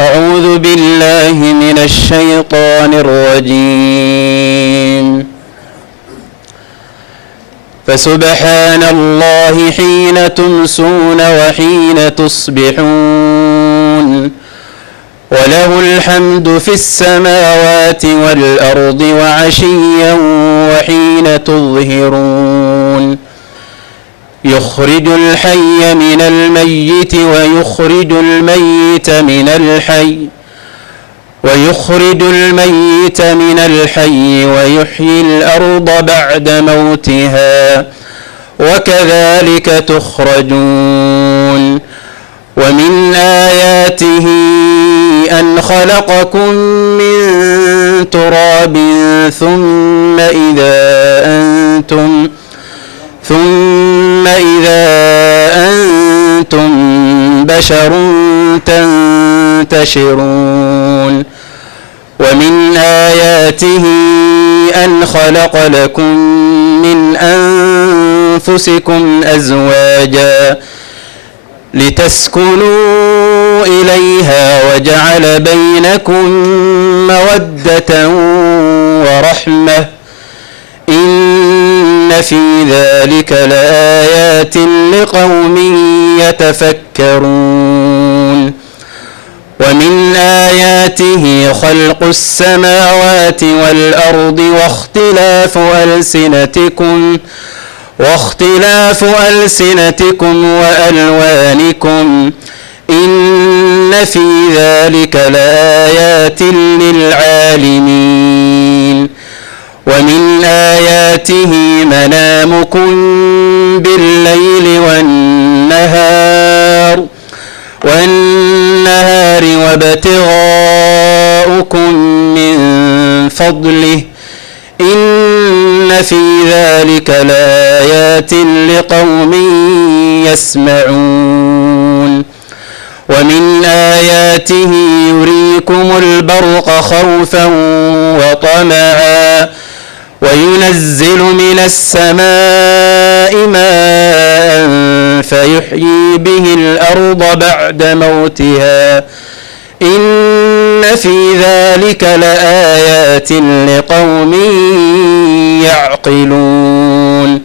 أعوذ بالله من الشيطان الرجيم. فسبحان الله حين تمسون وحين تصبحون وله الحمد في السماوات والأرض وعشيا وحين تظهرون يخرج الحي من الميت ويخرج الميت من الحي ويحيي الأرض بعد موتها وكذلك تخرجون. ومن آياته أن خلقكم من تراب ثم إذا أنتم بشر تنتشرون. ومن آياته أن خلق لكم من أنفسكم أزواجا لتسكنوا إليها وجعل بينكم مودة ورحمة إن في ذلك لآيات لقوم يتفكرون. ومن آياته خلق السماوات والأرض واختلاف ألسنتكم وألوانكم إن في ذلك لآيات للعالمين. ومن آياته منامكم بالليل والنهار وابتغاؤكم من فضله إن في ذلك لآيات لقوم يسمعون. ومن آياته يريكم البرق خوفا وطمعا وينزل من السماء ماء فيحيي به الأرض بعد موتها إن في ذلك لآيات لقوم يعقلون.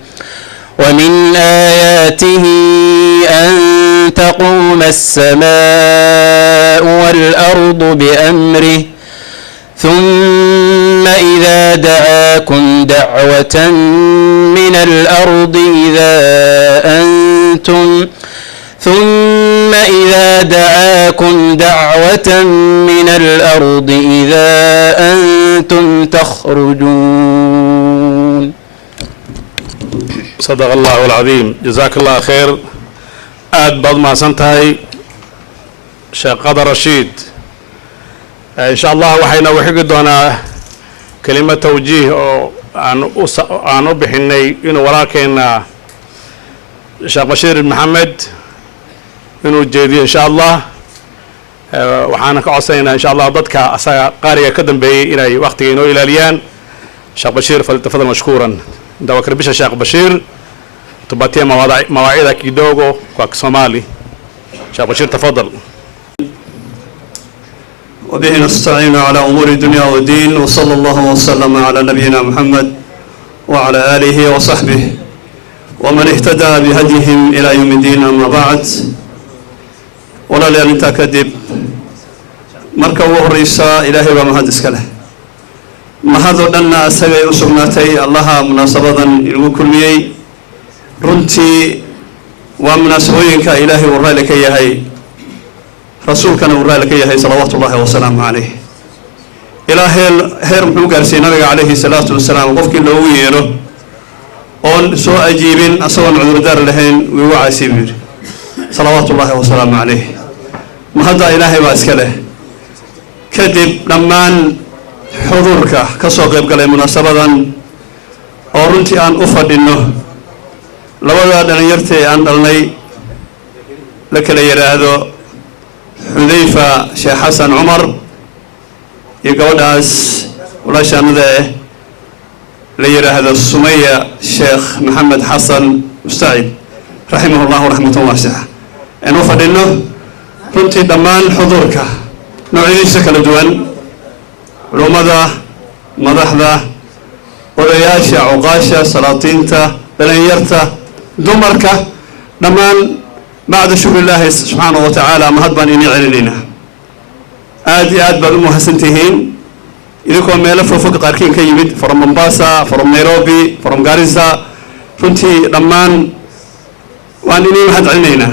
ومن آياته أن تقوم السماء والأرض بأمره ثم إذا دعاكم دعوة من الأرض إذا أنتم تخرجون. صدق الله العظيم. جزاك الله خير. aad baad mahadsan tahay sheekh qadar rashiid. insha allah waxayna wixigi doonaa kelimo tawjiih oo aan u bixinay inuu walaalkeena sheekh bashiir maxamed inuu jeediyo insha allah. waxaan ka codsanaynaa insha allah dadka asaga qaariga ka dambeeyay inay waqtiga inoo ilaaliyaan. sheekh bashiir falyatafadal mashkuuran. ndawakaribisha sheekh bashiir tupatie mawaidha kidogo kwa Kisomali. Sheikh Bashir, tafadhal. وبه نستعين على أمور الدنيا والدين وصلى الله وسلم على نبينا محمد وعلى آله وصحبه ومن اهتدى بهديهم إلى يوم الدين. أما بعد ولا لأن تكذب مركب الرئيسة إلهي ومهد إسكاله مهدو لنا أسهل يسمناتي الله مناسبة الوكلمي runtii waa munaasabooyinka ilaahay uu raali ka yahay rasuulkana uu raali ka yahay salawaatullaahi wasalaamu calayh. ilaa heer muxuu gaarsiiyey nabiga calayhi salaatu wasalaam qofkii loogu yeero oon soo ajiibin asagoon cudurdaar lahayn wuu caasiy buu yidhi salawaatullaahi wasalaamu calayh. mahadda ilaahay baa iska leh. kadib dhammaan xuduurka ka soo qayb galay munaasabadan oo runtii aan u fadhinno labada dhalinyartay aan dhalnay la kala yiraahdo Xudayfa Sheekh Xasan Umar iyo gabadhaas walaashaanada la yiraahdo Sumaya Sheekh Maxamed Xasan Mustaciid rahimahullah rahmatan wasi'a. anu fadhino runtii dhammaan xuduurka نوعي شكل دوان علماء مدحضة ولياشا عقاشا سلاطينتا بلنيرتا دمركا دمان بعد شكر الله سبحانه وتعالى مهضبان إني علينا آدي بدو حسنتهين إذا كان ملف فوق قاركين كيمد from Mombasa from Nairobi from Garissa فنتي دمان وأنني مهد علينا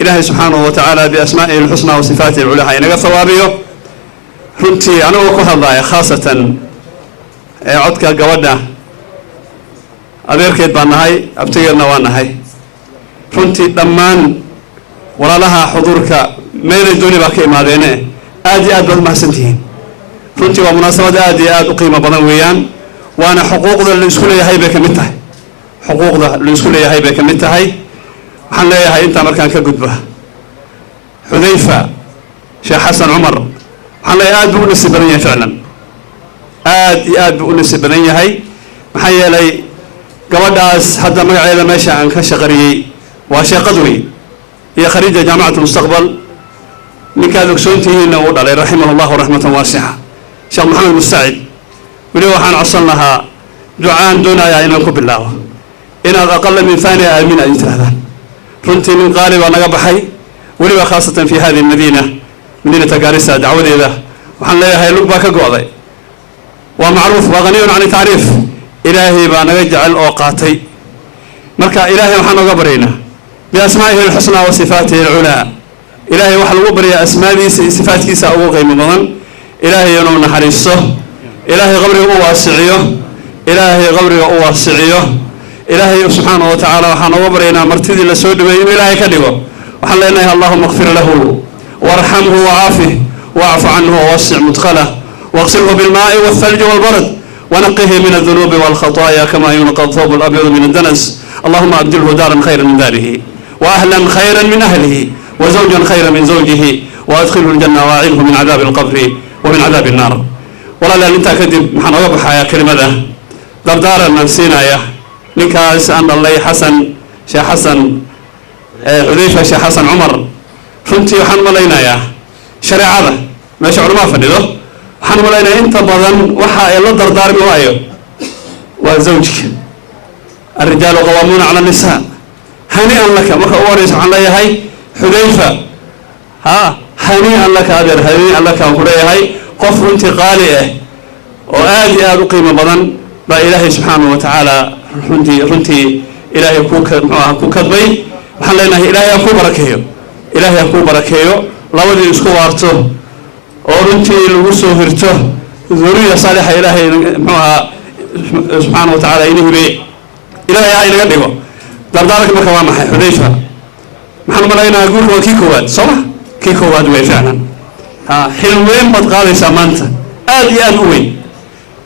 إلهي سبحانه وتعالى بأسمائه الحسنى وصفاته العلى هاي نقص ثوابيه فنتي أنا وكل هذا خاصة عدك جودة أبيركيد بانهاي أبتغيرنا وانهاي فنتي دمان ولا لها حضورك ميل الدنيا باكي ما بينه آدي بدو حسنتهين runtii waa munaasabad aad iyo aad u qiimo badan weeyaan waana xuquuqda la isku leeyahay bay kamid tahay xuquuqda la isku leeyahay bay kamid tahay waxaan leeyahay inta markaan ka gudba Xudayfa Sheekh Xasan Umar waxaan leeyahay aad buu u nasiib badan yahay ficlan aad iyo aad buu u nasiib badan yahay maxaa yeelay gabadhaas hadda magaceeda meesha aan ka shaqariyay waa sheeqad weey iyo khariija jaamacada mustaqbal ninkaad ogsoontihiina uu dhalay rahimahullahu rahmatan waasi'a شيخ محمد مستعد ولو حان عصلناها دعاء دون إن نكب الله إن أقل من ثانية آمين أجت هذا رنتي من قارب أنا قبحي ولو خاصة في هذه المدينة مدينة غاريسا دعوة إذا وحن لا هي لبك قاضي ومعروف وغني عن التعريف إلهي بأن يجعل أوقاتي مركا إلهي وحن قبرينا بأسمائه الحسنى وصفاته العلى إلهي وحل قبري أسمائه صفاتك سأوغي مضمن إلهي ينوم نحرسه إلهي غبره واسعيه إلهي غبره واسعيه إلهي سبحانه وتعالى وحنا غبرنا مرتدي لسود بين إلهي كذبه وحلنا اللهم اغفر له وارحمه وعافه واعف عنه ووسع مدخله واغسله بالماء والثلج والبرد ونقه من الذنوب والخطايا كما ينقى الثوب الأبيض من الدنس اللهم أبدله دارا خيرا من داره وأهلا خيرا من أهله وزوجا خيرا من زوجه وأدخله الجنة وأعيذه من عذاب القبر ومن عذاب النار ولا لا انت كذب محن وقف حياة كلمة ده دردارا نفسينا يا نكاس أن الله حسن شيخ حسن حذيفة شيخ حسن عمر فنتي وحن ملينا يا شريعة هذا ما شعر ما فنده حن ملينا انت بضن وحا يلا دردار بوايو وزوجك الرجال قوامون على النساء هنيئا لك مكا أوري سبحان الله هاي حذيفة ها هنيئا لك أدر هنيئا لك وكلي قف انتقالي وآدي آد قيمة بدن با إلهي سبحانه وتعالى رنتي إلهي كوكدبي وحلينا إلهي أكو بركيو إلهي أكو بركيو لودي اسكو وارتو ورنتي لغسو هرتو ذرية صالحة إلهي سبحانه وتعالى إلهي بي إلهي آي نقدقو دردارك مكوامة حذيفة محمد ملاينا أقول هو كيكوات صح؟ كيكوات وي فعلا حلوين بتقالي سامانتا آدي أنوي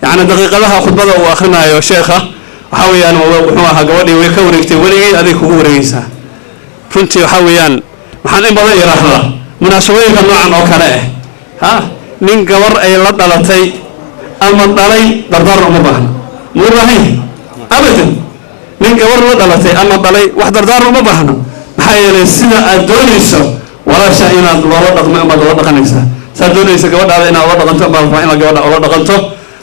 يعني دقيقة لها خطبة وآخرنا يا شيخة وحاويان وحواها قولي ويكوريكتي ولي أذيك كوريسا فنتي وحاويان محان بضي رحلة مناسويك نوعا وكرائه من قور أي لطلتي أما الضلي دردار مباهنا مرهي أبدا من قور لطلتي أما الضلي واحد دردار مباهنا محايا للسنة الدونيسو ولا شيء إن الله رضق ما الله رضق نفسه سادوني سجود على إن الله رضق أنت ما فإن الله رضق أنت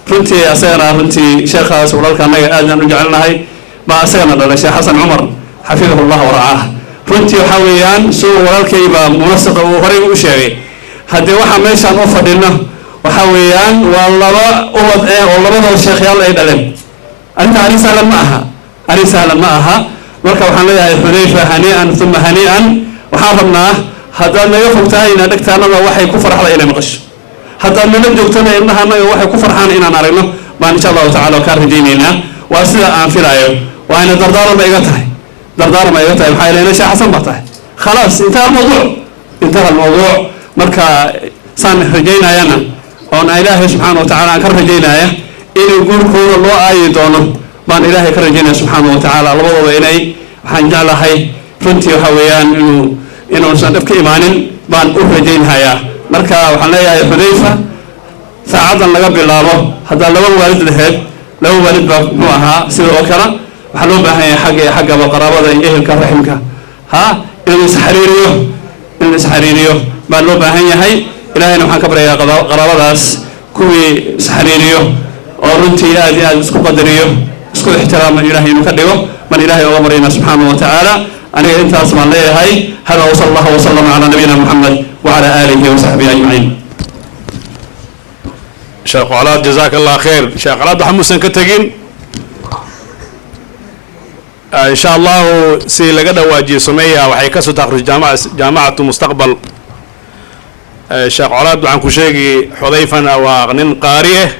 فنتي أسيرنا فنتي شيخ سولال كان أجن رجعنا هاي ما أسيرنا للشيخ حسن عمر حفظه الله ورعاه فنتي حويان سو ولال كيبا منسق وغريب وشيء هذا واحد ماشى نوفدنا وحويان والله أود والله ما هو الشيخ يلا يدلم أنت أني سالم معها أني سالم معها مركب حملها حذيفة هنيئا ثم هنيئا وحافظنا هذا ما يفوتها إن دكتنا وحي كفر على إلى مقش هذا من دكتنا إنها ما وحي كفر حان إن نارنا ما إن شاء الله تعالى وكاره ديننا وأسئلة عن فرايو وأنا دردار ما يقطع بحال لنا شيء حسن بطه خلاص انتهى الموضوع مركا سان رجينا يانا وأن إلهي سبحانه وتعالى كره رجينا إن يقول كون الله آيدونه بان إلهي كره رجينا سبحانه وتعالى الله وإلي حنجعل هاي فنتي وحويان إنه نصدق إيمانين بان أفرجين هيا مركا وحنايا حذيفة ساعدا لقبل الله هذا لو والد لهب لو والد بنوها سير وكرة وحلو بها حاجة بقرابة إيه الكرحمك إنه يسحريريو بان لو بها هي ilaahayna waxaan ka baryayaa qaraabadaas kuwii isxariiriyo oo runtii aad iyo aad isku qadariyo isku ixtiraama ilaahay inuu ka dhigo man ilaahay uga baryayna subxaanahu wa tacaala aniga intaas baan leeyahay hada wasala allahu wasalama calaa nabiyina muxamed wacala aalihi wasaxbihi ajmaciin sheekh colaad jazaaka allah khayr sheekh colaad waxa muusan ka tegin إن شاء الله سي لقد واجي سمية وحيكسو تخرج جامعة مستقبل شيخ عراد عن كشيقي حذيفا وغنين قاريه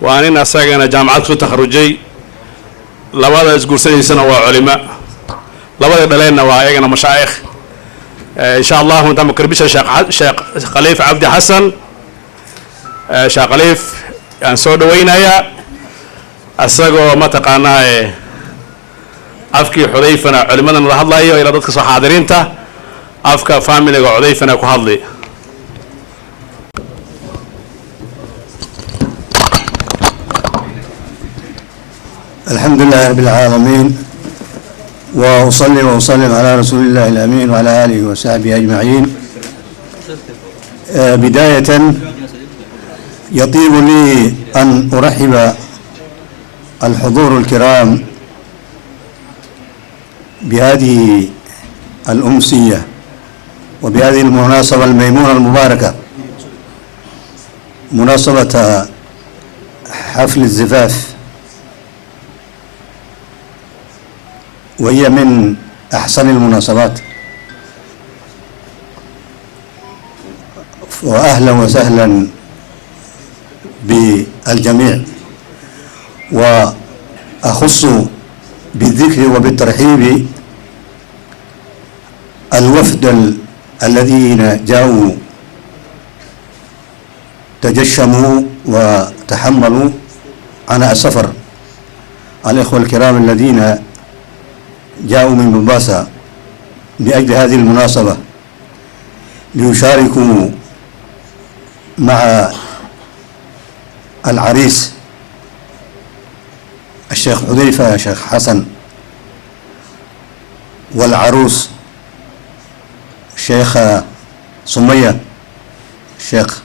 وأنين أساقنا جامعة تخرجي لبدا يزقور سنة وعلماء لبدا دلينا وإيقنا مشايخ إن شاء الله انت مكربش شيخ خليف عبد حسن شيخ خليف يعني سود وينا يا أساقو ما تقانا afkii xudayfana culimadan la hadlayo ila dadka soo xaadirinta afka faamiliga xudayfana ku hadlay الحمد لله رب العالمين وأصلي وأسلم على رسول الله الأمين وعلى آله وصحبه أجمعين بداية يطيب لي أن أرحب الحضور الكرام بهذه الأمسية وبهذه المناسبة الميمونة المباركة مناسبة حفل الزفاف وهي من أحسن المناسبات وأهلا وسهلا بالجميع وأخص بالذكر وبالترحيب الوفد الذين جاءوا تجشموا وتحملوا عناء السفر الإخوة الكرام الذين جاءوا من مومباسا بأجل هذه المناسبة ليشاركوا مع العريس الشيخ حذيفة الشيخ حسن والعروس الشيخ سمية الشيخ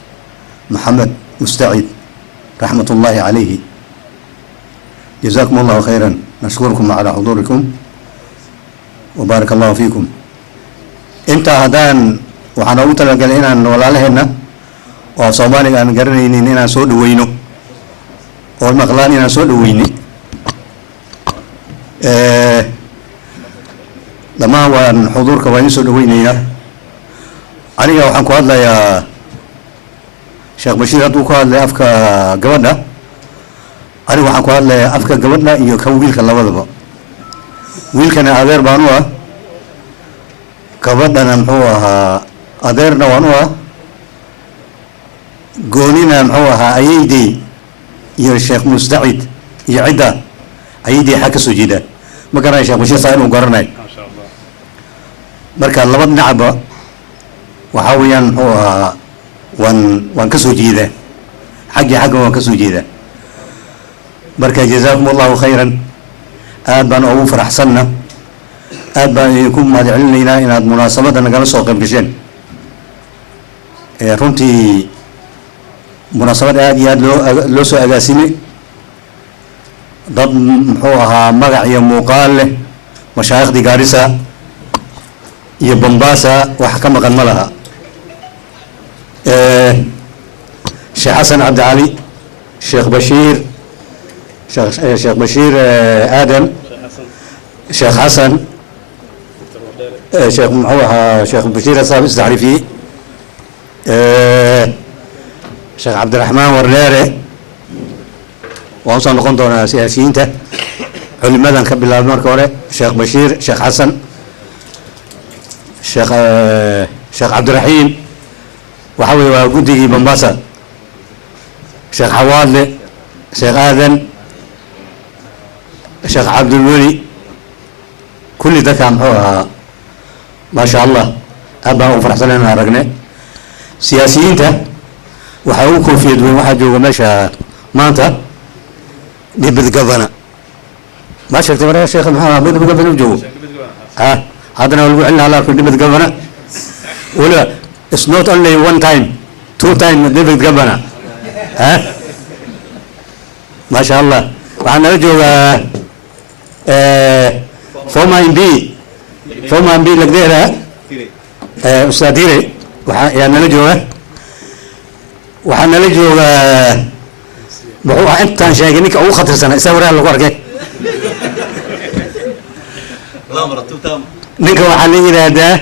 محمد مستعد رحمة الله عليه جزاكم الله خيرا نشكركم على حضوركم وبارك الله فيكم انت هدان وحنا وتلقى لنا ولا لهنا وصومالي أن قرني إننا سود وينو والمغلاني إننا سود ويني لما هو حضورك وين سود ويني أنا وحن كهذا يا شيخ بشير هذا كهذا أفكا جودنا أنا وحن كهذا أفكا جودنا يكوّل كلا وضبا ويل كان أدير بانوا كبدنا نحوها أديرنا وانوا قونينا نحوها أيدي يا شيخ مستعد يعدا أيدي حك سجدا ما كان شيخ بشير صاير مقرناي مركا لبض نعبة وحاويا نحوها وان كسجدا حق وان كسجدا مركا جزاكم الله خيرا aad baan ugu faraxsanna aad baan idinku mahadcelinaynaa inaad munaasabadda nagala soo qayb gasheen runtii munaasabad aad iyo aad loo soo agaasimay dad muxuu ahaa magac iyo muuqaal leh mashaayikhdi Gaarisa iyo Bombasa wax ka maqan ma laha Sheekh Xasan Cabdi Cali Sheekh Bashiir شيخ بشير آدم شيخ حسن شيخ محوها شيخ بشير صاحب استعرفي شيخ عبد الرحمن ورلاري وأوصل نقطة سياسيين ته علماء نكبل المركورة شيخ بشير شيخ حسن شيخ عبد الرحيم وحوي وجودي بمباسا شيخ حوالي شيخ آدم الشيخ عبد الولي كل ده كان ما شاء الله أبا وفرح سنة رجنا سياسيين ده وحاولكم في دون واحد جوا ماشى ما أنت نبت قبنا ما شفت مرة يا شيخ محمد نبت قبنا جو هذا نقول عنا على كل نبت قبنا ولا it's not only one time two time David Governor ها ما شاء الله وأنا نرجو former MB لك ده أستاذ ديري يعني نرجو وحنا نرجو بحوح أنت شايفينك أو خطر سنة سوري الله قرقة نك وحنا هذا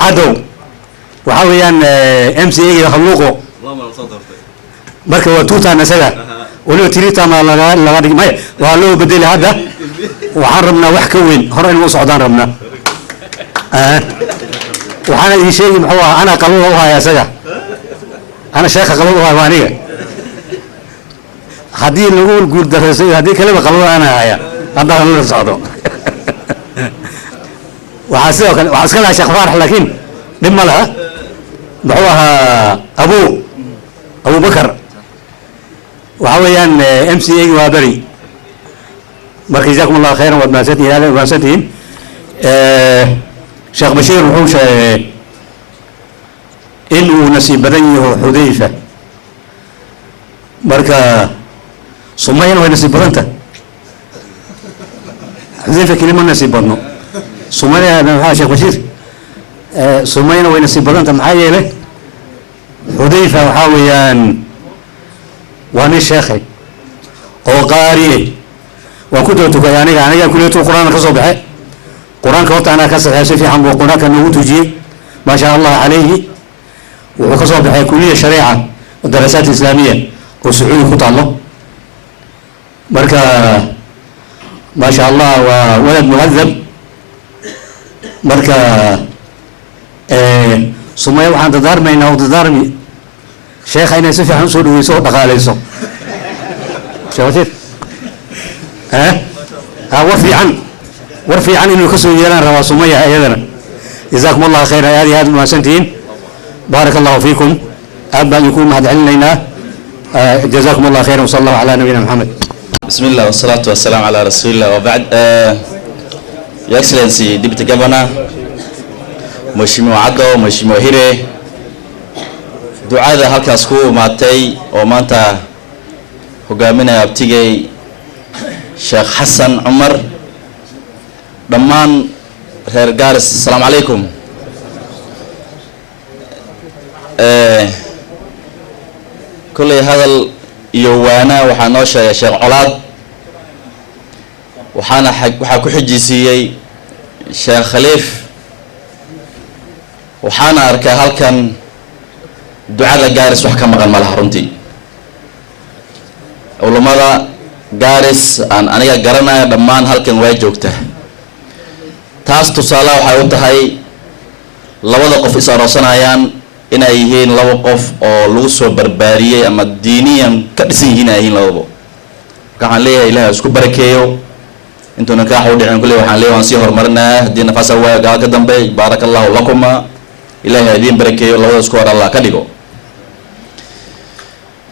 عدو وحاوليان MCA يخلوقه مركب توتا نسلا ولو تريتا ما لا ما ولو بدل هذا وحرمنا وحكوين هرين وصعدان رمنا وحنا شيء محوا أنا قلوها يا سجا أنا شيخ قلوها وانية هذه نقول قول درسي هذه كلمة قلوها أنا هيا هذا هو الصعدو وحاسكلها شيخ فارح لكن لما لها محوها أبو بكر وحويان MCA وابري مركز جزاكم الله خيرا وبناسته هذا وبناسته شيخ بشير وحوش إنه نسيب بدنيه حذيفة مركا صمينا ونسيب بدنته حذيفة كلمة نسيب بدنه صمينا هذا شيخ بشير صمينا ونسيب بدنته معايا له حذيفة وحاويان وانا شيخي او قاري وكنت يعني انا كليه القران كصبح قران كنت انا كسر في حمد القران كان وتجي ما شاء الله عليه وكصبح كليه شريعه والدراسات الاسلاميه وسعودي كنت الله بركه ما شاء الله وولد مهذب بركه سميه وحان تدارمينا وتدارمي شيخ أين يسوي عن سود ويسوي دخاليسو شوفت ورفي عن إنه كسر يلان رواسمية أيضا جزاكم الله خير هذه المسنتين بارك الله فيكم أبا يكون مهد علينا جزاكم الله خير وصلى الله على نبينا محمد بسم الله والصلاة والسلام على رسول الله وبعد Your Excellency Deputy Governor Mheshimiwa Ado Mheshimiwa Hire ducada halkaas ku imaatay oo maanta hogaaminaya abtigay Sheekh Xasan Cumar dhammaan reer Gaaris assalaamu calaykum kullay hadal iyo waana waxaa noo sheegay Sheekh Colaad waxaa ku xijisiiyey Sheekh Khaliif waxaana arkay halkan ducada Gaaris wax ka maqan malaha runtii culimada Gaaris aan aniga garanaya dhammaan halkan way joogtaa taas tusaale waxay u tahay labada qof is aroosanayaan inay yihiin laba qof oo lagu soo barbaariyay ama diiniyan ka dhisan yihiin ay yihiin labada waxaan leeyahay Ilaahay isku barakeeyo intuu nikaax u dhicin kulli waxaan leeyahay waan sii horumarinaa hadii nafaas waa ka dambe barakallahu lakuma Ilaahay idin barakeeyo labada isku war Allah ka dhigo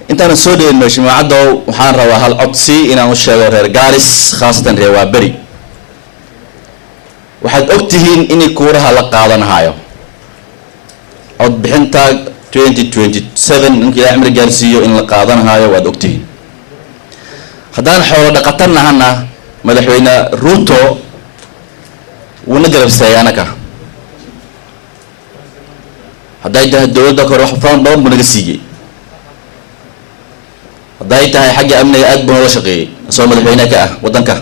intaan soo dheeyay Mheshimiwa Ado waxaan rabaa hal codsi inaan u sheego reer Gaaris khaasatan reer Waaberi waxaad ogtihiin in kuuraha la qaadanayo cod bixinta 2027 inkii Ilaahay amri gaarsiiyo in la qaadanayo waad ogtihiin haddaan xoolo dhaqatanahana madaxweyne Ruto wuna garabsay anaka hadday tahay dawladda kor wax faan badan buu naga siiyay hadday tahay xagga amniga aad buu la shaqeeyay soo madaxweyne ka ah wadanka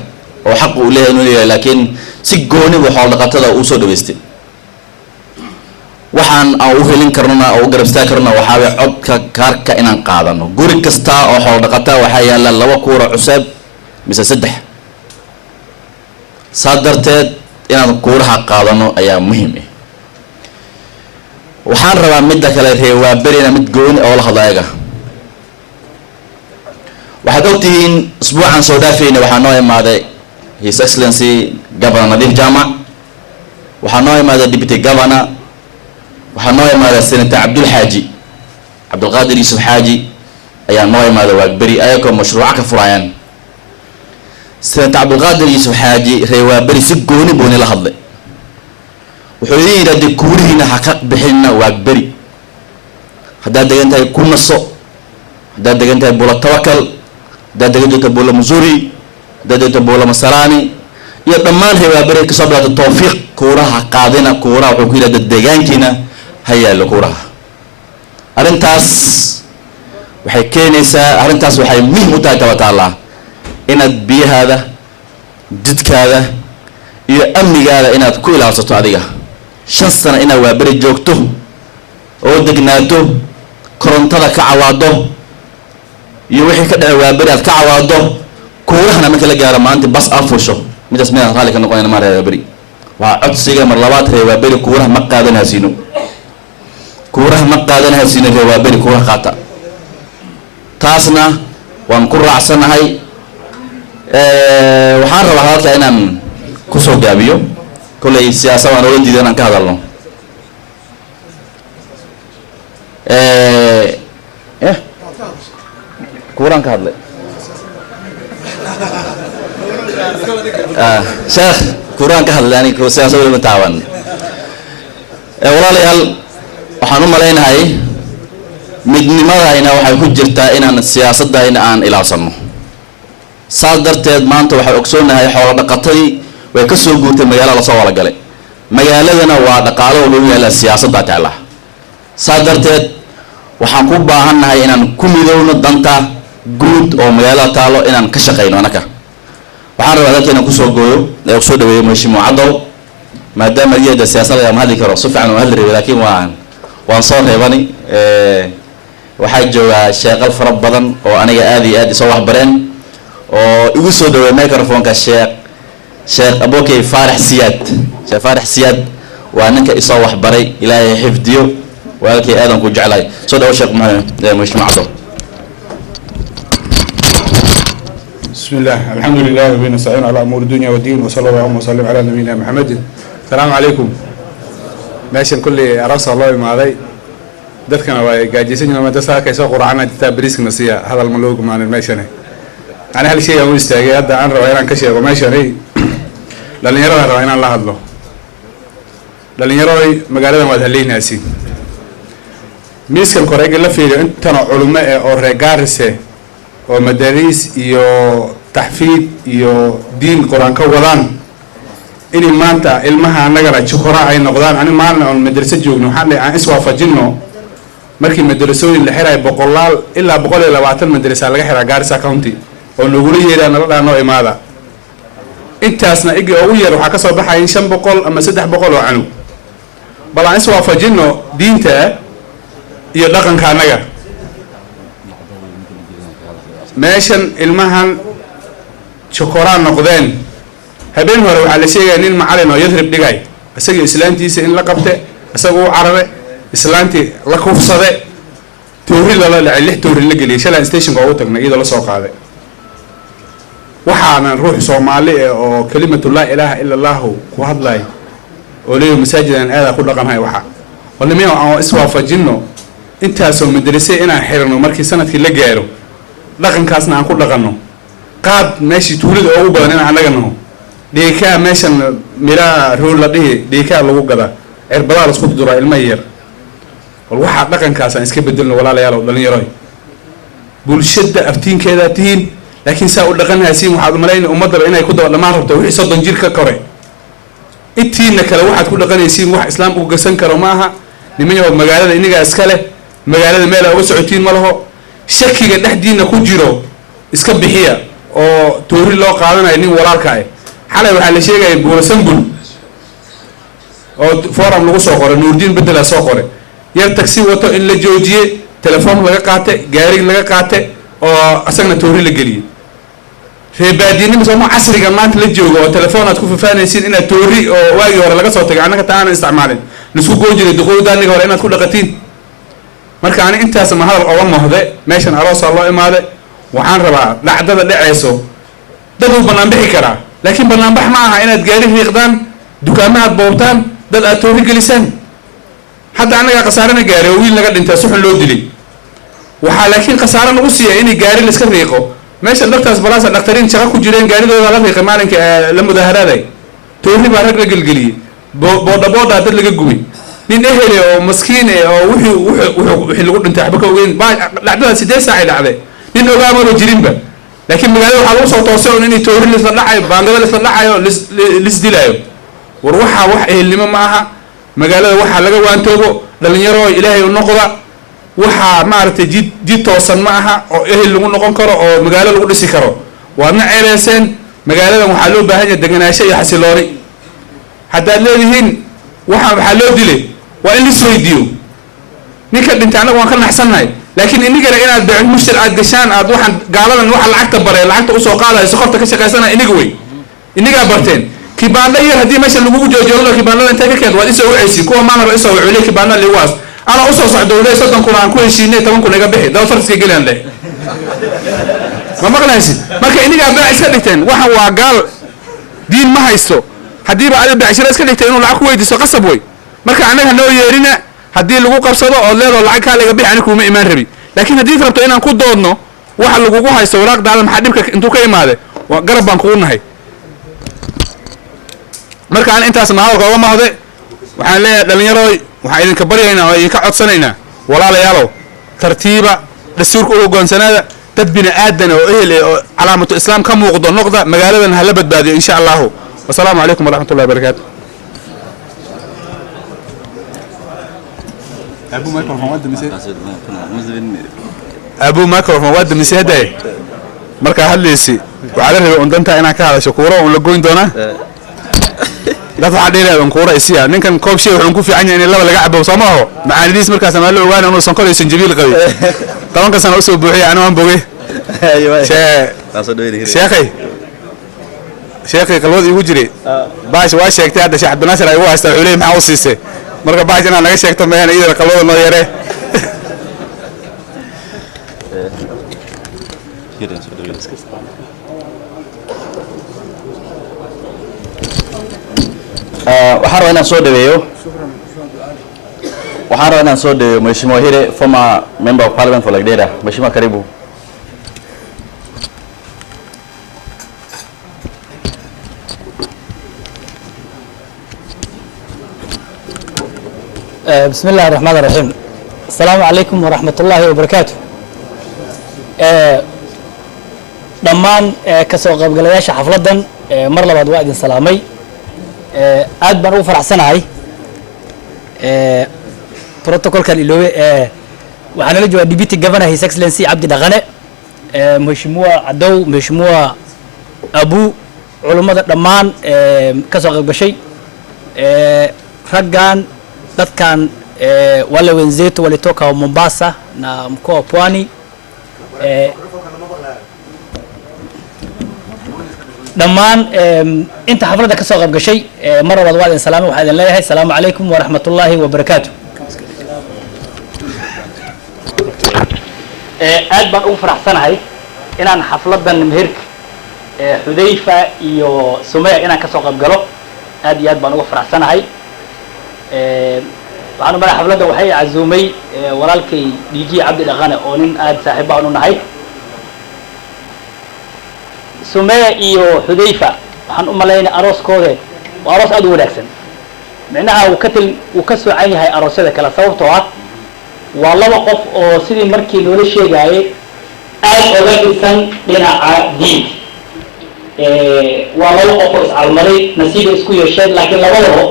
oo xaq u leeyahay inuu leeyahay laakiin si gooni buu xoolo dhaqatada uu soo dhaweystay waxaan aan u helin karnaa oo garabstaa karnaa waxa way codka kaarka inaan qaadano guri kasta oo xoolo dhaqata waxa yaala laba kuura cusub mise saddex saadarteed inaan kuuraha qaadano ayaa muhiim ah waxaan rabaa midda kale reer Waaberina mid gooni oo la hadlayaga waxaad ogtihiin usbuucan soo dhaafayna waxaa noo imaaday His Excellency Governor Nadif Jama waxaa noo imaaday Deputy Governor waxaa noo imaaday Senator Abdul Qadir Yusuf Haji ayaa noo imaaday Waaberi ayagoo mashruuca ka furayaan Senator Abdul Qadir Yusuf Haji reer Waaberi si gooni buu la hadlay wuxuu yidhi kuurihiina ha ka bixinna Waaberi haddaad degan tahay ku naso, haddaad degan tahay buula tawakal, haddaad degan tahay buula musuri, haddaad degan tahay buula masalaani iyo dhammaan reewaabari kasoo bilaata tawfiiq kuuraha qaadina kuuraha wuxuu ku yidhahda deegaankiina ha yaallo kuuraha. arrintaas waxay keenaysaa, arrintaas waxay muhiim u tahay tabataallaa inaad biyahaada, jidkaada iyo amnigaada inaad ku ilaalsato adiga. 5 sano inaad waaberi joogto oo degnaato, korontada ka cawaado iyo wixii ka dhaca waaberi aad ka cawaado, kuurahana marka la gaaro maanta bas aad fusho midaas midaan raalli ka noqonayna ma reewaaberi. waa codsiga mar labaad reewaaberi kuuraha ma qaadanaysiino, kuuraha ma qaadanaysiino reewaaberi kuuraha qaata. taasna waan ku raacsanahay. waxaan rabaa hadalka inaan kusoo gaabiyo, kolley siyaasad waan oga diiday inaan ka hadalno. kuuraan ka hadlay sheekh, kuuraan ka hadlay ani siyaasad weli ma taaban. walaalayaal waxaan u malaynahay midnimadayna waxay ku jirtaa inaan siyaasadayna aan ilaalsano. saas darteed maanta waxaan ogsoonahay xoolo dhaqatadii way ka soo guurtay magaalada lasoo wala galay. magaaladana waa dhaqaalo lagu yaala siyaasadda taala. saas darteed waxaan ku baahannahay inaan ku midowno danta guud oo magaalada taalo inaan ka shaqeyno anaka. waxaan rabaa dadka inaan kusoo gooyo ee kusoo dhaweeyo Mheshimiwa Cadow, maadaama iyada siyaasadda ma hadli karo si fiican oo hadli rabay, laakiin waan soo reebani. waxaa jooga sheeqal fara badan oo aniga aad iyo aad isoo waxbareen oo igu soo dhaweey microphone-ka sheekh Abokey Faarax Siyaad. sheekh Faarax Siyaad waa ninka isoo waxbaray, ilaahay xifdiyo, walaalkay aadan ku jeclay. soo dhawo sheekh Mheshimiwa Cadow. بسم الله الحمد لله ونستعين على امور الدنيا والدين وصلى الله وسلم على نبينا محمد. السلام عليكم. ماشي كل أرسل الله معاذي dadkana waa gaajaysan yihiin madda saaka soo quraacana taa bariiska nasiya hadal ma loogu maanin meeshane. ana hal shay aan u istaagay hadda aan rabo inaan ka sheego meeshane dhalinyarada rabo inaan la hadlo. dhalinyarada magaaladan waa haleynaasi miiskan koreega la fiiriyo intana culimo oo reegaarise oo madariis iyo taxfiid iyo diin quraan ka wadaan in maanta ilmaha anagana jikora ay noqdaan. ani maalin oo madrasa joogno waxaan leeyahay aan iswaafajino markii madrasooyin la xiray 100 ilaa 120 madrasa laga xiraa Garissa County oo lagula yeeraa nala dhaano imaada. intaasna igi ugu yar waxa ka soo baxay 500 ama 300 oo canug. bal aan iswaafajino diinta iyo dhaqanka anaga. meeshan ilmahan jikora noqdeen. habeen hore waxa la sheegay nin macallin oo yadrib dhigay isaga islaantiisa in la qabte, isaga uu carabe islaanti la kufsade, toori la lacay 6 toori la geliyay shalay station-ka ugu tagnay iyadoo la soo qaaday. waxaana ruux Soomaali oo kalimatu la ilaaha illa Allah ku hadlay oo leeyahay masaajidan aad ku dhaqanahay waxa walamiyo aan iswaafajino intaasoo madrasay inaan xirno markii sanadkii la gaaro dhaqankaasna aan ku dhaqanno. qaad meeshii tuulada ugu badan in aan naga naho deekaa meeshan mira rool la dhihi deekaa lagu gada cirbadaha la isku dura ilma yar. wal waxa dhaqankaas aan iska bedelno walaalayaal oo dhalinyaro bulshada aftiinkeeda tihiin, laakiin saa u dhaqanaysiin waxaad u malaynay ummadda inay ku daba dhamaan rabto wixii 30 jir ka kore. intiina kale waxaad ku dhaqanaysiin wax islaamku gasan karo maaha. nimanyo magaalada iniga iska leh, magaalada meel uga socotiin ma laho. shakiga dhexdiina ku jiro iska bixiya oo toori loo qaadanayo nin walaalka ah. xalay waxa la sheegay Buurasambul oo forum lagu soo qoray Nuurdiin bedela soo qoray yar taxi wato in la joojiye, telefoon laga qaatay, gaari laga qaatay oo asagna toori la geliyay. reebaadiinimo soo casriga maanta la joogo oo telefoonad ku fafaanaysiin inaad toori oo waagi hore laga soo tagay anaga taana isticmaalin lisku goojiray duqoodaniga hore inaad ku dhaqatiin. marka ani intaas ma hadal oo mahde meeshan aroos loo imaade. waxaan rabaa dhacdada dhaceyso dad u banaan bixi karaa, laakiin banaan bax ma aha inaad gaari riiqdaan, dukaamaad boobtaan, dad aad toori gelisaan. hadda anaga qasaarana gaari oo wiil laga dhintay suxun loo dilay. waxaa laakiin qasaaro nagu siiyay in gaari la iska riiqo. meeshan doctors balaasa dhaqtariin shaqo ku jireen gaaridooda la riiqay maalinka la mudaharaaday. toori baa rag la gelgeliyay, booda dad laga gubay. nin ehele oo maskiin oo wixii lagu dhintay waxba ka ogeyn dhacdada 8 saac ay dhacday nin ogaamado jirinba laakiin magaalada waxaa lagu soo toosay oo inay toorin isla dhacayo baangada isla dhacayo lis dilayo war waxa wax ehelnimo ma aha magaalada waxa laga waantoobo dhalinyaro ilaahay u noqda waxa maartay jid toosan ma aha oo ehel lagu noqon karo oo magaalo lagu dhisi karo waadna ceebeyseen magaaladan waxaa loo baahan yahay deganaansho iyo xasilooni haddaad leedihiin waxaa loo dilay waa in lisweydiiyo ninka dhintay anagu waan ka naxsannahay laakiin inigana inaad beec mushtar aad gashaan aad waxaan gaaladan waxa lacagta bare lacagta u soo qaadayo sokorta ka shaqaysana iniga wey inigaa barteen kibaanda yar haddii meesha lagugu joojoodo kibaandada intay ka keent waad isoo wacaysi kuwa maanaba isoo waculey kibaanda liwaas ana usoo socdo uley 30 kun aan ku heshiinay 10 kun iga bixi dawr farska gelan leh ma maqlaysid marka inigaa beec iska dhigteen waxan waa gaal diin ma haysto haddii ba aad beecshara iska dhigtay inuu lacag ku weydiiso qasab way marka anaga noo yeerina haddii lagu qabsado oo leedo lacag ka laga bixi anigu ma iimaan rabi laakiin haddii rabto inaan ku doodno waxa lagugu haysto waraaqdaada maxaa dhibka intuu ka imaade waa garab baan kugu nahay marka aan intaas mahadalka uga mahde waxaan leeyahay dhalinyaro waxaan idinka baryaynaa oo idinka codsanaynaa walaalayaalow tartiiba dastuurka uga goonsanaada dad bini aadan oo ehel oo calaamatu islaam ka muuqdo noqda magaaladan hala badbaadiyo insha Allah wasalaamu calaykum waraxmatullahi wabarakaatu abu microphone wada miseeday marka hadlaysi waxa la rabay undanta inaan ka hadasho kuura oo la goyn doona dad waxa dheereedan kuura isiya ninkan koob shay wuxuu ku fiican yahay in laba laga cabo Soomaaliya macaanidiis markaas ma la ogaanay inuu sonkor iyo sanjabiil qabi tobanka sano usoo buuxiyay anoo aan bogay sheekhay qalwad igu jiray baash waa sheegtay hadda Sheekh Abdinaasir ay u haystaa xulay maxaa u siisay marka baash inaan naga sheegto meena iyada qalwada noo yaree waxaan rabaa inaan soo dhaweeyo Mheshimiwa Hire, former member of parliament for Lagdera. Mheshimiwa, karibu. بسم الله الرحمن الرحيم. السلام عليكم ورحمة الله وبركاته. دمان كسو قبقلياش حفلة مر لبعض واحد سلامي aad baan u faraxsanahay protocolka iloowe waxaan la joogaa deputy governor his excellency Abdi Dhaqane Mheshimiwa Adow Mheshimiwa Abu culimada dhammaan ka soo qayb gashay raggan dadkan wale wenzetu walitoka Mombasa na mkoa wa Pwani dhammaan inta xafladda ka soo qayb gashay mar wada waadin salaamo waxaan idin leeyahay assalaamu calaykum waraxmatullaahi wabarakaatu aad baan ugu faraxsanahay inaan xafladdan meherka Xudayfa iyo Sumeya inaan ka soo qayb galo aad iyo aad baan ugu faraxsanahay waxaan u malahay xafladda waxay casuumay walaalkay DG Abdi Dhaqane oo nin aad saaxiib ah u nahay Sumeya iyo Xudayfa waxaan u malaynaa arooskooda waa aroos aad u wanaagsan macnaha uu ka soocan yahay aroosyada kala sababtoo ah waa laba qof oo sidii markii loola sheegayay aad uga dhisan dhinaca diinta waa laba qof oo iscalmaday nasiiba isku yeesheen laakiin labadaba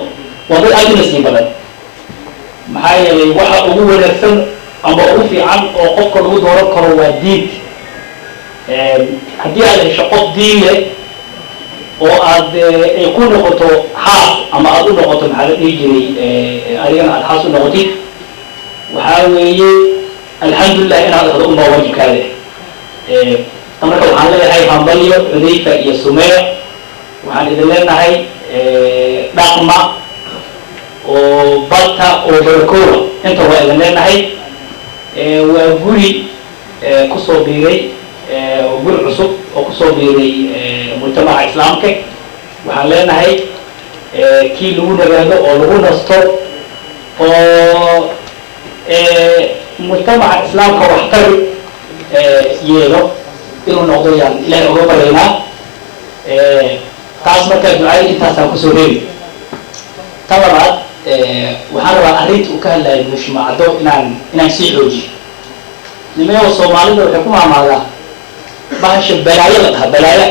waa dad aad u nasiib badan maxaa yeelay waxa ugu wanaagsan ama ugu fiican oo qofka lagu dooran karo waa diinta haddii aad hesho qof diin leh oo aad ay ku noqoto xaas ama aad u noqoto maxaa la dhihi jiray adigana aad xaas u noqotid waxaa weeye alxamdulilah inaad ahdo unbaa waajibkaada marka waxaan leeyahay hambalyo Xudayfa iyo Sumeya waxaan idin leenahay dhaqma oo balta oo barakooda inta waa idin leenahay waa guri kusoo biiray guri cusub oo kusoo biiray mujtamaca islaamka waxaan leenahay kii lagu nagaado oo lagu nasto oo mujtamaca islaamka waxtar yeelo inuu noqdo yaan ilaahay uga baryaynaa taas markaa ducada intaasaan kusoo reebi tan labaad waxaan rabaa arrinta uu ka hadlayay mushmacado inaan sii xoojiyo nimayo soomaalida waxay ku maamaadaa bahasha balaayo la dhaha balaayo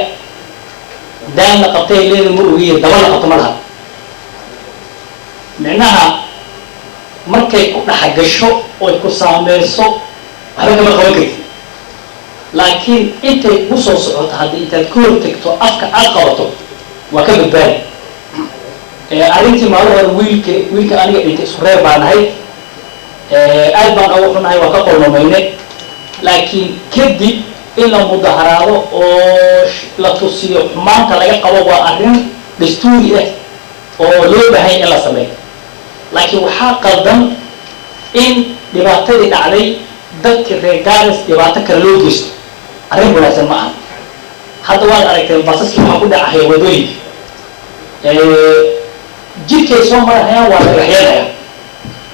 daan la qabtay leeda ma ogiye daba la qabto ma laha micnaha markay ku dhex gasho oy ku saameyso waxba kama qaban kartid laakiin intay ku soo socoto haddii intaad ka hortagto afka aad qabato waa ka badbaadi arrintii maalin hore wiilka aniga dhintay isku reer baan nahay aad baan ugu xunahay waa ka qolmamayne laakiin kadib in la mudaharaado oo la tusiyo xumaanta laga qabo waa arrin dastuuri ah oo loo baahay in la sameeyo laakiin waxaa qaldan in dhibaatadii dhacday dadkii reer Gaaris dhibaato kale loo geysto arrin wanaagsan ma aha hadda waad aragtay basaskii waxaa ku dhacaya wadooyinka jidkay soo marayaan waa dhagaxyeenaya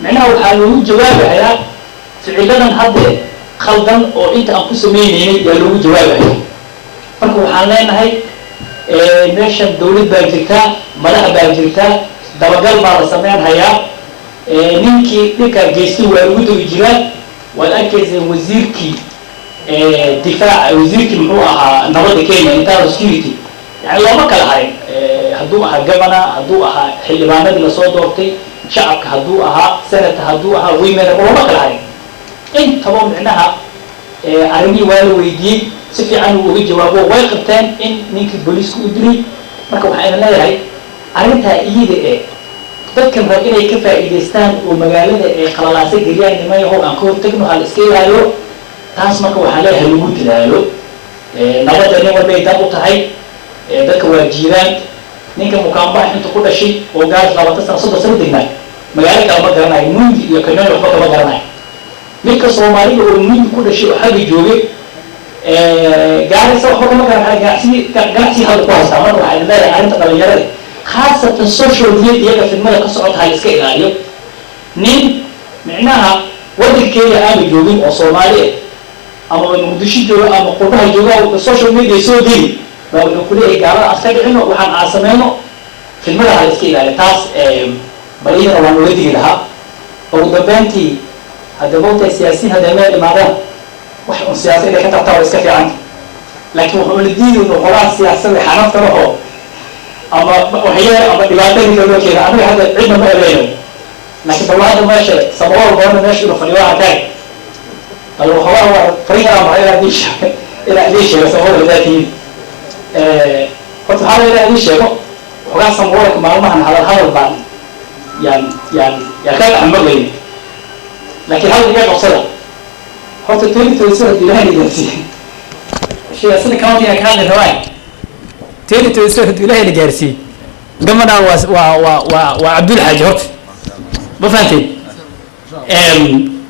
micnaha waxaa loogu jawaabayaa ficiladan haddee khaldan oo inta aan ku sameynaynay yaa loogu jawaabaya marka waxaan leenahay meeshan dawlad baa jirtaa madax baa jirtaa dabagal baa la sameynhayaa ninkii dhibkaa geystay waa ugu dagi jiraa waad arkayseen wasiirkii difaaca wasiirkii muxuu ahaa nabadda Kenya internal security yani looma kala harin hadduu ahaa governor hadduu ahaa xildhibaanadii lasoo doortay shacabka hadduu ahaa senator hadduu ahaa women looma kala harin intaba micnaha arrimihii waa la weydiiyey si fiican uu uga jawaabo way qabteen in ninkii booliisku u dilay marka waxaan leeyahay arrintaa iyada dadkan rab inay ka faa'iideystaan oo magaalada ay qalalaasa geliyaan nimayahow aan ka hortagno hal iska ilaaliyo taas marka waxaan leeyahay lagu dadaalo nabadda nin walba ay dan u tahay dadka waa jiiraan ninka mukaambax inta ku dhashay oo Gaaris 20 sano 30 sano degnaa magaalo kale ma garanayo mundi iyo kanaan waxba kama garanayo ninka Soomaaliga oo mundi ku dhashay oo xagga joogay Gaaris waxba kama garanayo ganacsi hal ku haysta marka waxaan leeyahay arrinta dhalinyarada khaasatan social media ka fidmada ka socota hal iska ilaaliyo nin micnaha waddankeena aan joogin oo Soomaaliya ama Muqdisho jooga ama qurbaha jooga oo social media soo diri baa wuxuu ku leeyahay gaalada aska dhicino waxaan aan sameeyno fidmada hal iska ilaaliyo taas bariina waan uga digi lahaa ugu dambeyntii hadda boqolka siyaasiyiin hadda meel imaadaan wax un siyaasada ka tartaa iska fiican laakiin wuxuu la diiday inuu qoraa siyaasadda xanafta laho ama waxyaabo ama dhibaatooyin kale loo keenay aniga hadda cidna ma eedeeyo laakiin dawladda meesha sababo badan meesha inuu fadhiyo waxa kale bal waxa waa fariiqa ama ila diisha sababo daatiyin horta hal ila diisha waxaa samawada maalmahan hadal baan yan ka ambalay laakiin hal iga qabsada horta toosoo ilaahay gaarsiin siyaasadda county ka hadlay rawaay toosoo ilaahay gaarsiin gamana waa Abdul Haji horta ma fahanteen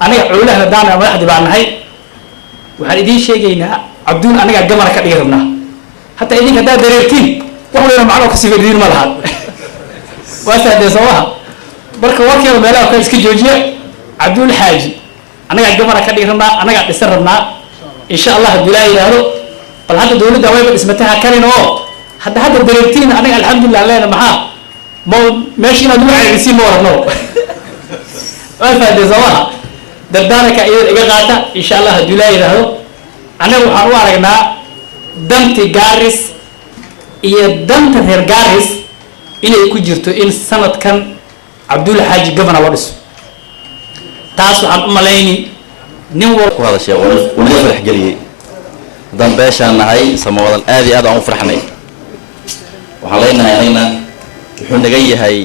aniga cuulaha daana madaxdii baan nahay waxaan idin sheegaynaa Abdul aniga gamana ka dhigi rabnaa hatta idin ka dareertiin wax weyn macno ka sii wadiin ma laha wasaade sawaha marka warkeeda meelaha ka iska joojiya Abdul Haji anaga gamana ka dhigi rabnaa anaga dhisan rabnaa insha Allah Abdullah yiraahdo bal hadda dawladda way dhismataha kalin oo hadda dareertiin anaga alxamdulillah leena maxaa meeshii aad u ceelisay ma warno wasaade sawaha dadaalka iga qaata insha Allah Abdullah yiraahdo anaga waxaan u aragnaa danti Gaaris iyo danta reer Gaaris inay ku jirto in sanadkan Abdul Haji governor loo dhiso taas waxaan u maleeyni nin war ku hadashay oo naga farx galiyay dan beeshaan nahay samawadan aad iyo aad aan u farxnay waxaan leenahay anagna wuxuu naga yahay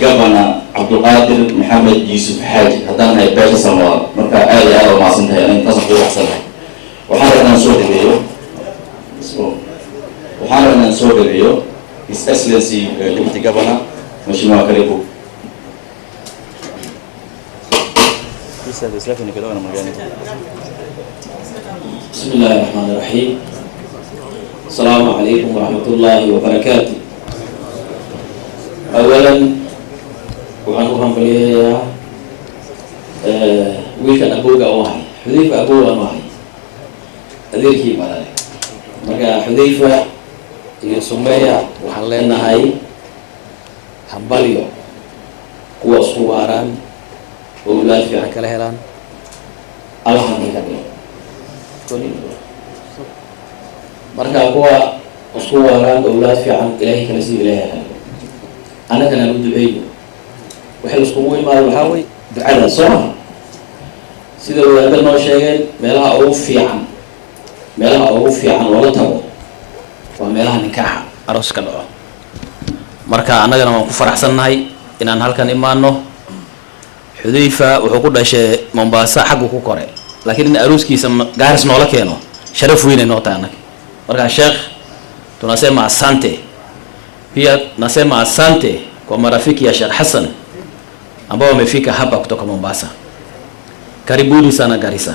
governor Abdulqaadir Maxamed Yuusuf Xaaji haddaan nahay beesha samawadan marka aad iyo aad u maasantahay anay taas ku waxsanahay waxaan rabnaa soo dhaweeyo His Excellency Deputy Governor Mheshimiwa karibu بسم الله الرحمن الرحيم السلام عليكم ورحمة الله وبركاته أولا وعنوهم بليها ويكن أبوك أوهي حذيف أبوك أوهي أذيركي مالك marka Xudayfa iyo Sumeya waxaan leenahay hambalyo kuwa isku waaraan oo awlaad fiican kala helaan Allah haniga marka kuwa isku waaraan oo awlaad fiican Ilaahay kala sii Ilaahay anagana u duceeyo waxay isku imaado waxa way ducada soo sida wadaadada noo sheegeen meelaha ugu fiican oo la tago waa meelaha nikaaxa arooska dhaco marka anagana waan ku faraxsanahay inaan halkan imaano Xudayfa wuxuu ku dhashay Mombasa xaq ku kore laakiin in arooskiisa Gaaris noola keeno sharaf weyn ay noo tahay anaga marka sheekh tunasema asante pia nasema asante kwa marafiki ya Sheikh Hassan ambao wamefika hapa kutoka Mombasa. Karibuni sana Garissa.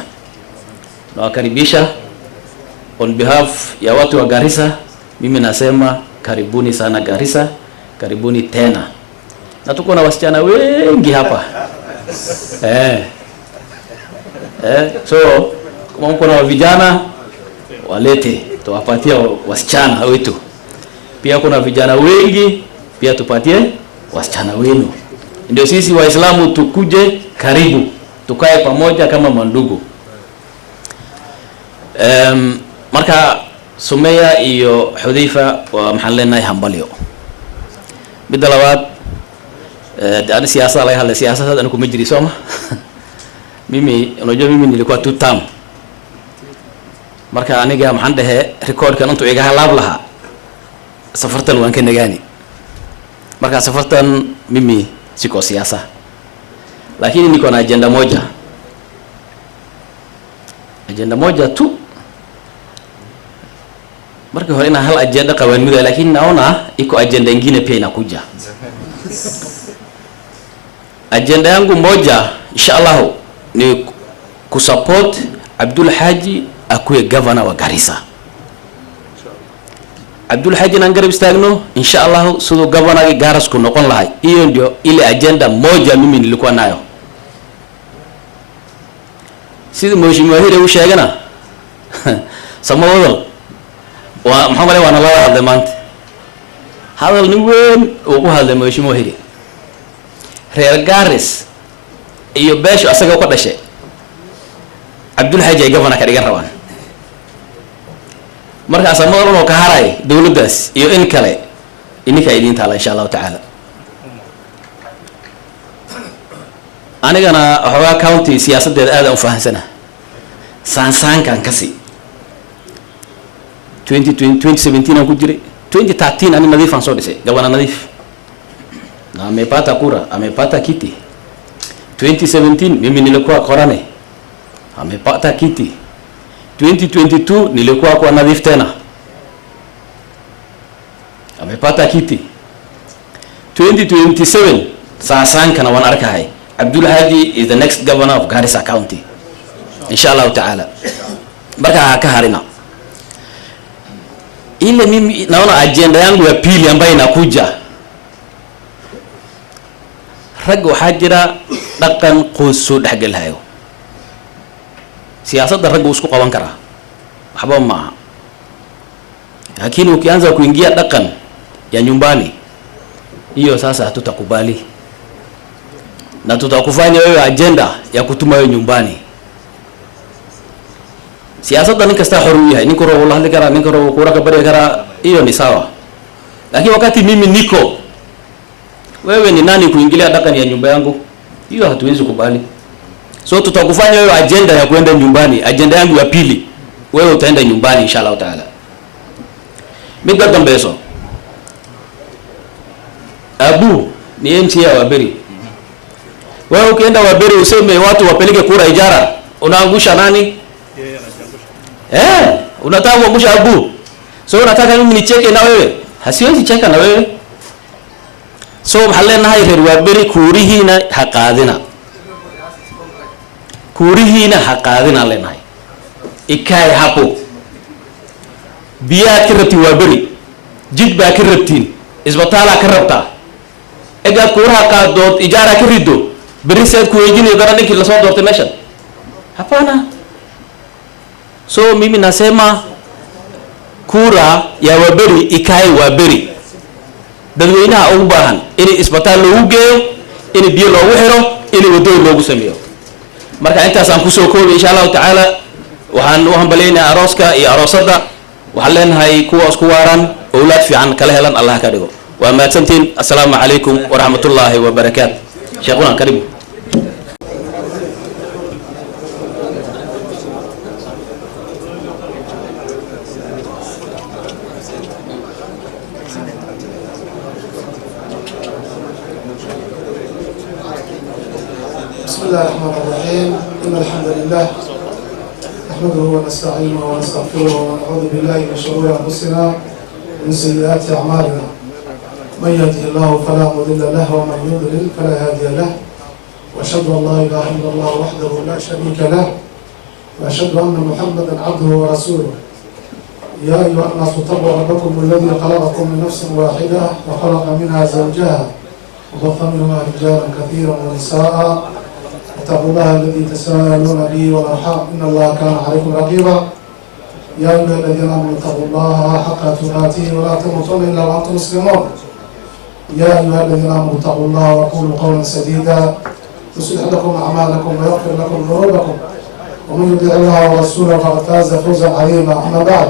Nawakaribisha on behalf ya watu wa Garissa, mimi nasema karibuni sana Garissa, karibuni tena. Na tuko na wasichana wengi hapa. So kama mko na vijana walete, tuwapatie wasichana wetu. Pia kuna vijana wengi, pia tupatie wasichana wenu. Ndio sisi Waislamu tukuje karibu, tukae pamoja kama mandugu. Marka Sumeya iyo Xudayfa waa maxaan leenahay hambalyo. Midda labaad ana siyaasada laga hadlay siyaasadda anigu ma jiri Soomaa. Mimi nilikuwa 2 term. Marka aniga maxaan dhahay recordkan intuu iga halaab lahaa safartan waan ka nagaani. Marka safartan mimi siko siasa. Lakini niko na agenda moja. Agenda moja tu. Marka hore ina hal agenda qabanida lakini naona iko agenda nyingine pia inakuja. Agenda yangu moja inshallah ni kusupport Abdul Haji akuwe governor wa Garissa. Abdul Haji na ngarib istaagno inshallah sidoo governor Garas ku noqon lahay. Iyo ndio ile agenda moja mimi nilikuwa nayo. Sidi mheshimiwa hili u sheegana samawada wa Muhammad wa nala hadlay maanta hadal nin weyn oo ku hadlay mheshimiwa hili reer Garis iyo beesho asaga ku dhashay Abdul Haji ay governor ka dhigan rabaan marka samawada oo ka haray dawladdaas iyo in kale ininka idin taala insha Allah ta'ala anigana waxaa county siyaasadeeda aad u fahansana saansaankan kasi 2017 aan ku jiray 2013 ani nadiif aan soo dhisay gabana nadiif na amepata kura amepata kiti 2017 mimi nilikuwa korane amepata kiti 2022 nilikuwa kwa nadiif tena amepata kiti 2027 saansaankan waan arkahay Abdul Haji is the next governor of Garissa County. Inshallah ta'ala. Baraka ka harina. Ile mimi naona agenda yangu ya pili ambayo inakuja. Rag waxa jira dhaqan qoyso dhaxgalhayo. Siyaasadda rag isku qaban kara. Waxba ma. Lakini ukianza kuingia dhaqan ya nyumbani hiyo sasa hatutakubali. Na tutakufanya wewe agenda ya kutuma wewe nyumbani. Siyasada ni kasta huru yahay niko roho la kara niko roho kura kabari kara hiyo ni sawa. Lakini wakati mimi niko wewe ni nani kuingilia dhaqan ya nyumba yangu? Hiyo hatuwezi kubali. So tutakufanya wewe agenda ya kwenda nyumbani, agenda yangu ya pili. Wewe utaenda nyumbani inshallah taala. Midda dambeso. Abu ni MCA wa Beri. Wewe ukienda Waberi useme watu wapeleke kura ijara, unaangusha nani? Unataka kuangusha Abu. So unataka mimi nicheke na wewe? Hasiwezi cheka na wewe. So maxalena hay reer Waberi kurihiina haqaadina. Kurihiina haqaadina leenahay. Ikay hapo. Biya kirabti Waberi. Jid ba kirabtiin. Isbitaala kirabta. Ega kura ka dood ijara kirido. Berisaad ku wejinayo garankii la soo doortay meeshan hapana. So mimi nasema كورا يا وبري إكاي وبري dadweynaha ugu baahan in isbitaal loogu geeyo in biyo loogu xiro in wadooyin loogu sameeyo marka intaas aan ku soo koobay insha Allah taala waxaan u hambaleynayaa arooska iyo aroosada waxaan leenahay kuwaas ku waaran awlaad fiican kala helan Allah ka dhigo waa mahadsantiin assalaamu calaykum wa rahmatullaahi wa barakaatuh sheekuna karibu بسم الله الرحمن الرحيم إن الحمد لله نحمده ونستعينه ونستغفره ونعوذ بالله من شرور أنفسنا ومن سيئات أعمالنا من يهده الله فلا مضل له ومن يضلل فلا هادي له وأشهد أن لا إله إلا الله وحده لا شريك له وأشهد أن محمدا عبده ورسوله يا أيها الناس اتقوا ربكم الذي خلقكم من نفس واحدة وخلق منها زوجها وبث منهما رجالا كثيرا ونساء اتقوا الله الذي تساءلون به والارحام ان الله كان عليكم رقيبا يا ايها الذين امنوا اتقوا الله حق تقاته ولا تموتن الا وانتم مسلمون يا ايها الذين امنوا اتقوا الله وقولوا قولا سديدا يصلح لكم اعمالكم ويغفر لكم ذنوبكم ومن يطع الله ورسوله فقد فاز فوزا عظيما اما بعد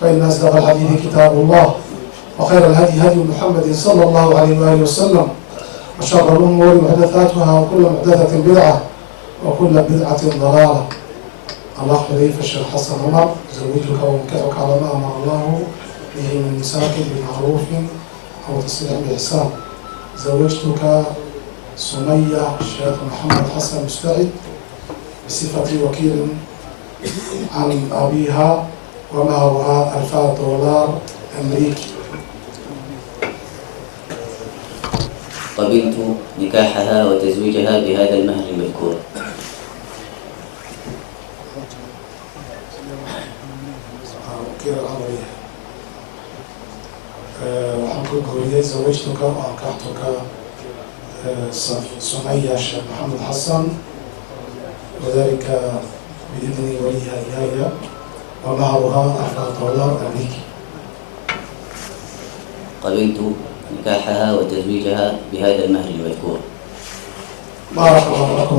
فان اصدق الحديث كتاب الله وخير الهدي هدي محمد صلى الله عليه واله وسلم وشر الأمور محدثاتها وكل محدثة بدعة وكل بدعة ضلالة. الله خليفة الشيخ حسن عمر زوجك ومنكحك على ما أمر الله به من مساك بمعروف أو تسليم بإحسان. زوجتك سمية الشيخ محمد حسن مستعد بصفة وكيل عن أبيها ومهرها $1000 أمريكي. قبلت نكاحها وتزويجها بهذا المهر المذكور. زوجتك وأنكحتك سمية الشيخ محمد حسن وذلك بإذن وليها إياي ومهرها $1000 أمريكي. قبلت نكاحها وتزويجها بهذا المهر المذكور. بارك الله لكم.